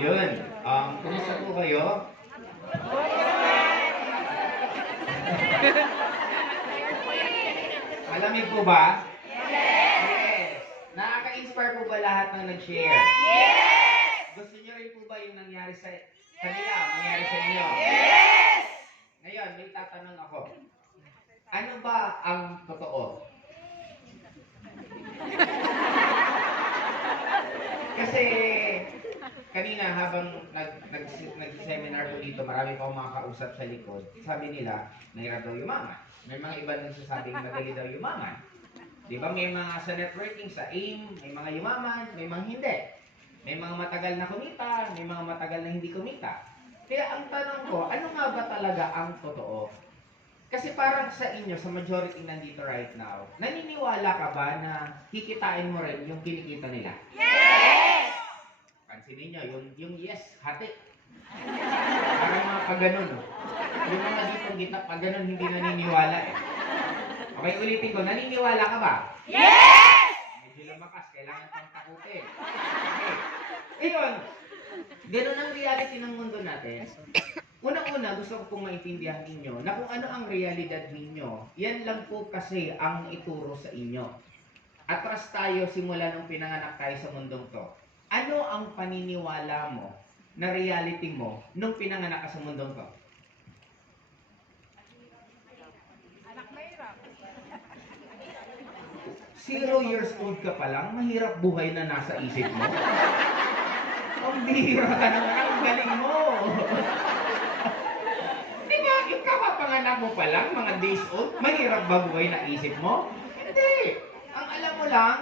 Yun. Kumusta po kayo? Malamig po ba? Yes. Nakaka-inspire po ba lahat ng nag-share? Yes! Gusto niyo rin po ba yung nangyari sa kanila, nangyari sa inyo? Yes! Ngayon, may tatanong ako. Ano ba ang totoo? Kasi kanina habang nag-seminar ko dito, marami pa akong makakausap sa likod. Sabi nila, nahirap daw yumaman. May mga iba nagsasabing madali daw yumaman. Di ba may mga sa networking, sa AIM, may mga yumaman, may mga hindi. May mga matagal na kumita, may mga matagal na hindi kumita. Kaya ang tanong ko, ano nga ba talaga ang totoo? Kasi parang sa inyo, sa majority nandito right now, naniniwala ka ba na kikitain mo rin yung kinikita nila? Yes! Pansinin nyo, yung yes, hati. Parang mga pag-ganon, no? Yung mga ditong gitna, pag-ganon, hindi naniniwala eh. Okay, ulitin ko, naniniwala ka ba? Yes! Medyo lumakas, kailangan pang takutin. Okay. Ngayon, ganon ang reality ng mundo natin. Unang-una, gusto ko pong maintindihan ninyo na kung ano ang realidad ninyo, yan lang po kasi ang ituro sa inyo. Atras tayo simula nung pinanganak tayo sa mundong to. Ano ang paniniwala mo na reality mo nung pinanganak ka sa mundong to? Anak mahirap. 0 years old ka pa lang, mahirap buhay na nasa isip mo? Ang bihira ka naman, ang galing mo! Yung kapapanganak mo pa lang, mga days old, mahirap ba buhay na isip mo? Hindi! Ang alam mo lang,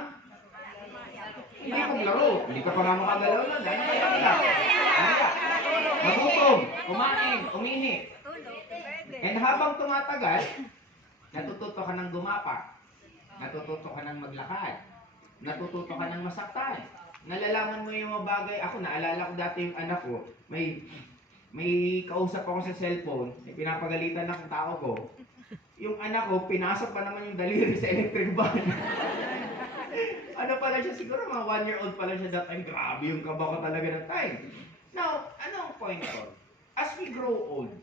hindi maglaro. Hindi ka pa nga makagalaw lang. Dahil ka lang. Magutom, kumain, umihi. And habang tumatagal, natututo ka ng gumapa. Natututo ka ng maglakad. Natututo ka ng masaktan. Nalalaman mo yung mga bagay. Ako, naalala ko dati yung anak ko, may kausap ako sa cellphone, pinapagalitan ng tao ko. Yung anak ko, pinasok pa naman yung daliri sa electric ban. Ano pala siya, siguro mga 1-year-old pala siya that time. Grabe yung kaba ko talaga that time. Now, ano ang point ko? As we grow old,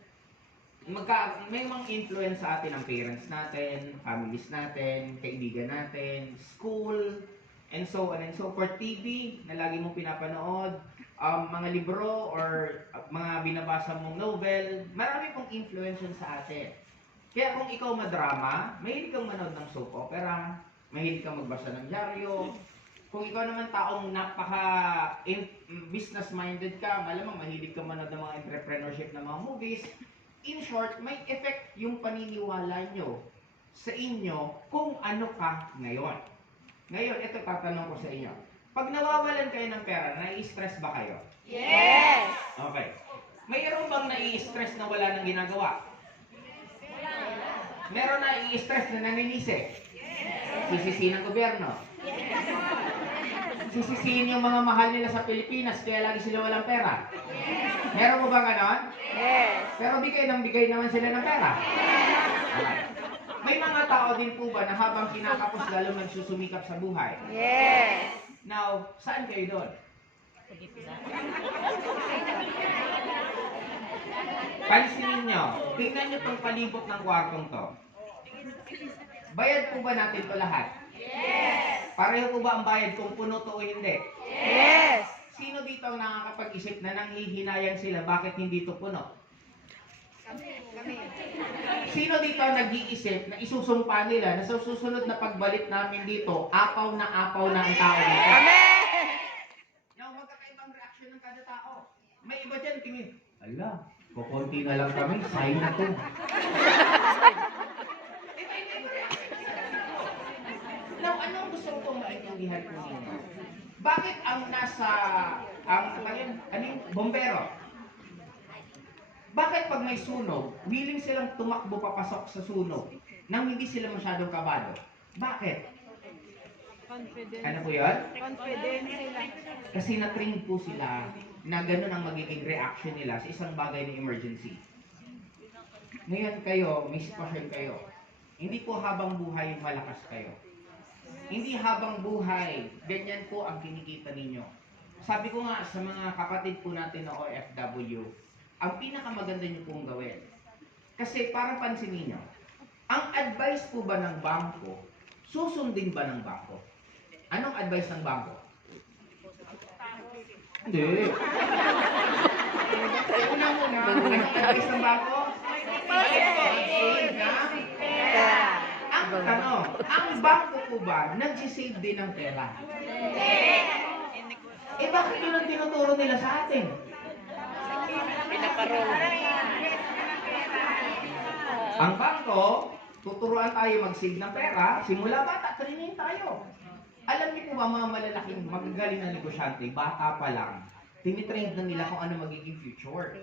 may mga influence sa atin ang parents natin, families natin, kaibigan natin, school, and so on and so forth. TV na lagi mong pinapanood, mga libro or mga binabasa mong novel, marami pong influence sa atin. Kaya kung ikaw madrama, mahilig kang manood ng soap opera, mahilig kang magbasa ng dyaryo. Kung ikaw naman taong business-minded ka, malamang mahilig kang manood ng mga entrepreneurship na mga movies. In short, may effect yung paniniwala nyo sa inyo kung ano ka ngayon. Ngayon, ito tatanong ko sa inyo. Pag nawawalan kayo ng pera, nai-stress ba kayo? Yes! Okay. Mayroon bang nai-stress na wala nang ginagawa? Meron nai-stress na naninisi? Sisisihin ng gobyerno? Sisisihin yung mga mahal nila sa Pilipinas kaya lagi sila walang pera? Meron mo bang ganon? Yes! Pero bigay naman sila ng pera. Okay. May mga tao din po ba na habang kinakapos lalo nagsusumikap sa buhay? Yes! Now, saan kayo doon? Pansinin nyo, tingnan nyo itong palibot ng kwartong to. Bayad po ba natin to lahat? Yes! Pareho po ba ang bayad kung puno to o hindi? Yes! Sino dito ang nakakapag-isip na nanghihinayang sila bakit hindi to puno? Kami. Sino dito ang nag-iisip na isusumpa nila na sa susunod na pagbalik namin dito, apaw na ang tao dito? Amen! Yung magkakaibang reaksyon ng kada tao. May iba dyan, tingin, ala, kukunti na lang kami, sign na to. Iba-iba reaction nila dito. Now, anong gusto ko maintindihan ko ninyo? Bakit bombero? Bakit pag may sunog, willing silang tumakbo papasok sa sunog nang hindi sila masyadong kabado? Bakit? Confident. Ano po yun? Confident sila. Kasi na-train po sila na gano'n ang magiging reaction nila sa isang bagay na emergency. Ngayon kayo, may sitwasyon kayo. Hindi po habang buhay malakas kayo. Hindi habang buhay, ganyan po ang kinikita ninyo. sabi ko nga sa mga kapatid po natin na OFW, ang pinakamaganda niyo pong gawin. Kasi parang pansinin niyo, ang advice po ba ng bangko, susundin ba ng bangko? Anong advice ng bangko? Hindi. Una muna, anong advice ng bangko? Mag-save na pera. Ang tanong, ang bangko po ba nag-save din ng pera? Eh bakit yun ang tinuturo nila sa atin? Pinaparol. Ang bangko, tuturuan tayo mag-save ng pera, simula bata, training tayo. Alam niyo po ba mga malalaking magagaling na negosyante, bata pa lang, tinitrain na nila kung ano magiging future.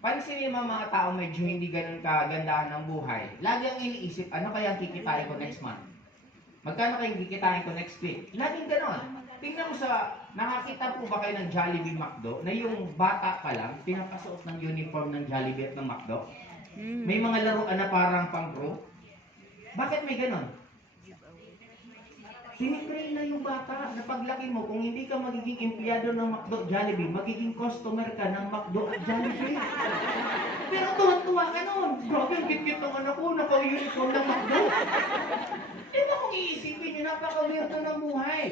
Pansin niyo mga tao medyo hindi ganun kagandahan ng buhay. Lagi ang iniisip, ano kaya ang kikitain ko next month? Magkano kayang kikitain ko next week? Laging ganon. Tingnan mo sa, nakakita po ba kayo ng Jollibee McDo na yung bata pa lang, pinapasuot ng uniform ng Jollibee at ng McDo? May mga laruan na parang pang-pro. Bakit may ganon? Tinitrain na yung bata na paglaki mo, kung hindi ka magiging empleyado ng McDo at Jollibee, magiging customer ka ng McDo at Jollibee. Pero tuwan-tuwa ka nun. Grabe, ang cute ng anak ko, naka-uniform ng McDo. Di ba kung iisipin nyo, napaka-weird ng buhay.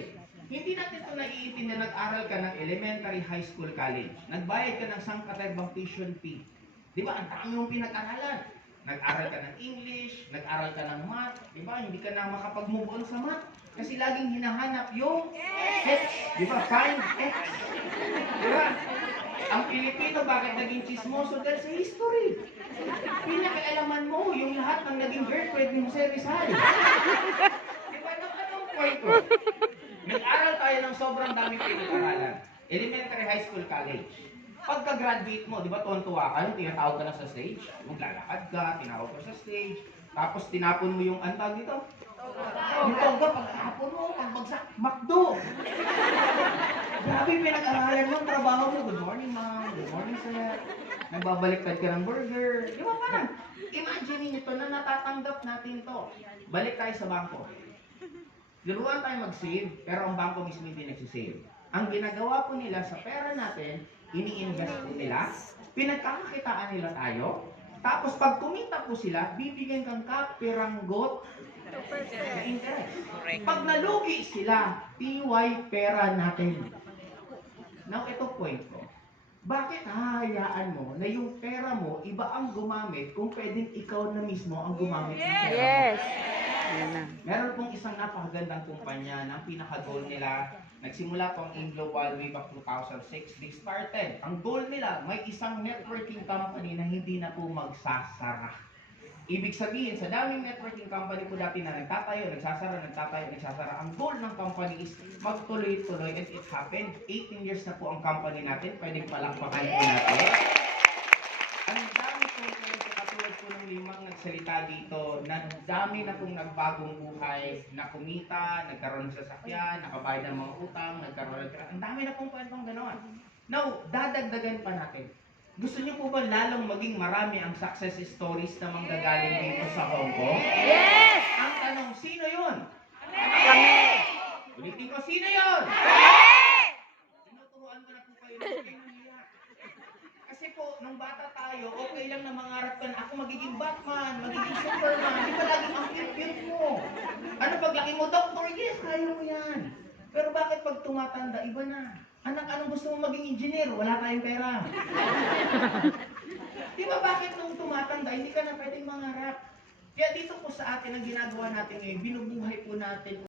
Hindi natin ito naiitin na nag-aral ka ng elementary, high school, college. Nagbayad ka ng sangkatebang tuition fee. Di ba? Ang dami mong pinag-aralan. Nag-aral ka ng English, nag-aral ka ng math. Di ba? Hindi ka na makapag-move on sa math. Kasi laging hinahanap yung X. Di ba? Find X. Di ba? Ang Pilipino, bakit naging chismoso? Dahil sa history. Pinakailaman mo yung lahat ng naging girlfriend ni Jose Rizal. Di ba? Anong point ko? Nag-aral tayo ng sobrang daming pinag-aralan. Elementary, high school, college. Pagka-graduate mo, di ba, tuwan-tuwa ka, tinatawag ka na sa stage, maglalakad ka, tinawag ka sa stage, tapos tinapon mo yung antag dito. Yung tawag, pagkahapon mo, pagbagsak, McDo! Grabe, pinag-aralan mo, trabaho mo, good morning ma'am, good morning sir, nagbabaliktad ka ng burger, di ba parang, imagine nyo to na natatanggap natin to. Balik tayo sa bangko. Luruan tayo mag-save, pero ang bangko mismo hindi nagsisave. Ang ginagawa po nila sa pera natin, ini-invest po nila, pinagkakakitaan nila tayo, tapos pag kumita po sila, bibigyan kang kapiranggot na interest. Pag nalugi sila, TY pera natin. Now, ito point ko. Bakit hahayaan mo na yung pera mo, iba ang gumamit kung pwedeng ikaw na mismo ang gumamit ng pera mo? Yes. Yan na. Meron pong isang napakagandang kumpanya na ang pinaka-goal nila, nagsimula po ang Global way back 2006, they started. Ang goal nila, may isang networking company na hindi na po magsasara. Ibig sabihin, sa daming networking company po dati na nagtatayo, nagsasara. Ang goal ng company is magtuloy-tuloy and it happened. 18 years na po ang company natin, pwedeng palakpakan po natin. Ang dami po katulad po ng limang nagsalita dito, na dami na pong nagbagong buhay, na kumita, nagkaroon ng sasakyan, nakabayad ng mga utang, ang dami na pong kwentong gano'n. Now, dadagdagan pa natin. Gusto niyo po ba lalong maging marami ang success stories na manggagaling dito sa Hong Kong? Yes! Ang tanong, sino yun? Kami! Ulitin ko, sino yun? Kami! Tinuturuan ko na po kayo ng kayo. Kasi po, nung bata tayo, okay lang na mangarap ka na ako magiging Batman, magiging Superman. Di ba laging ang cute mo? Ano paglaki mo, Doctor? Yes, kaya mo yan. Pero bakit pag tumatanda, iba na? Anak, anong gusto mo maging engineer? Wala tayong pera. Di ba bakit nung tumatanda, hindi ka na pwedeng mangarap? Kaya dito po sa atin, ang ginagawa natin ngayon, binubuhay po natin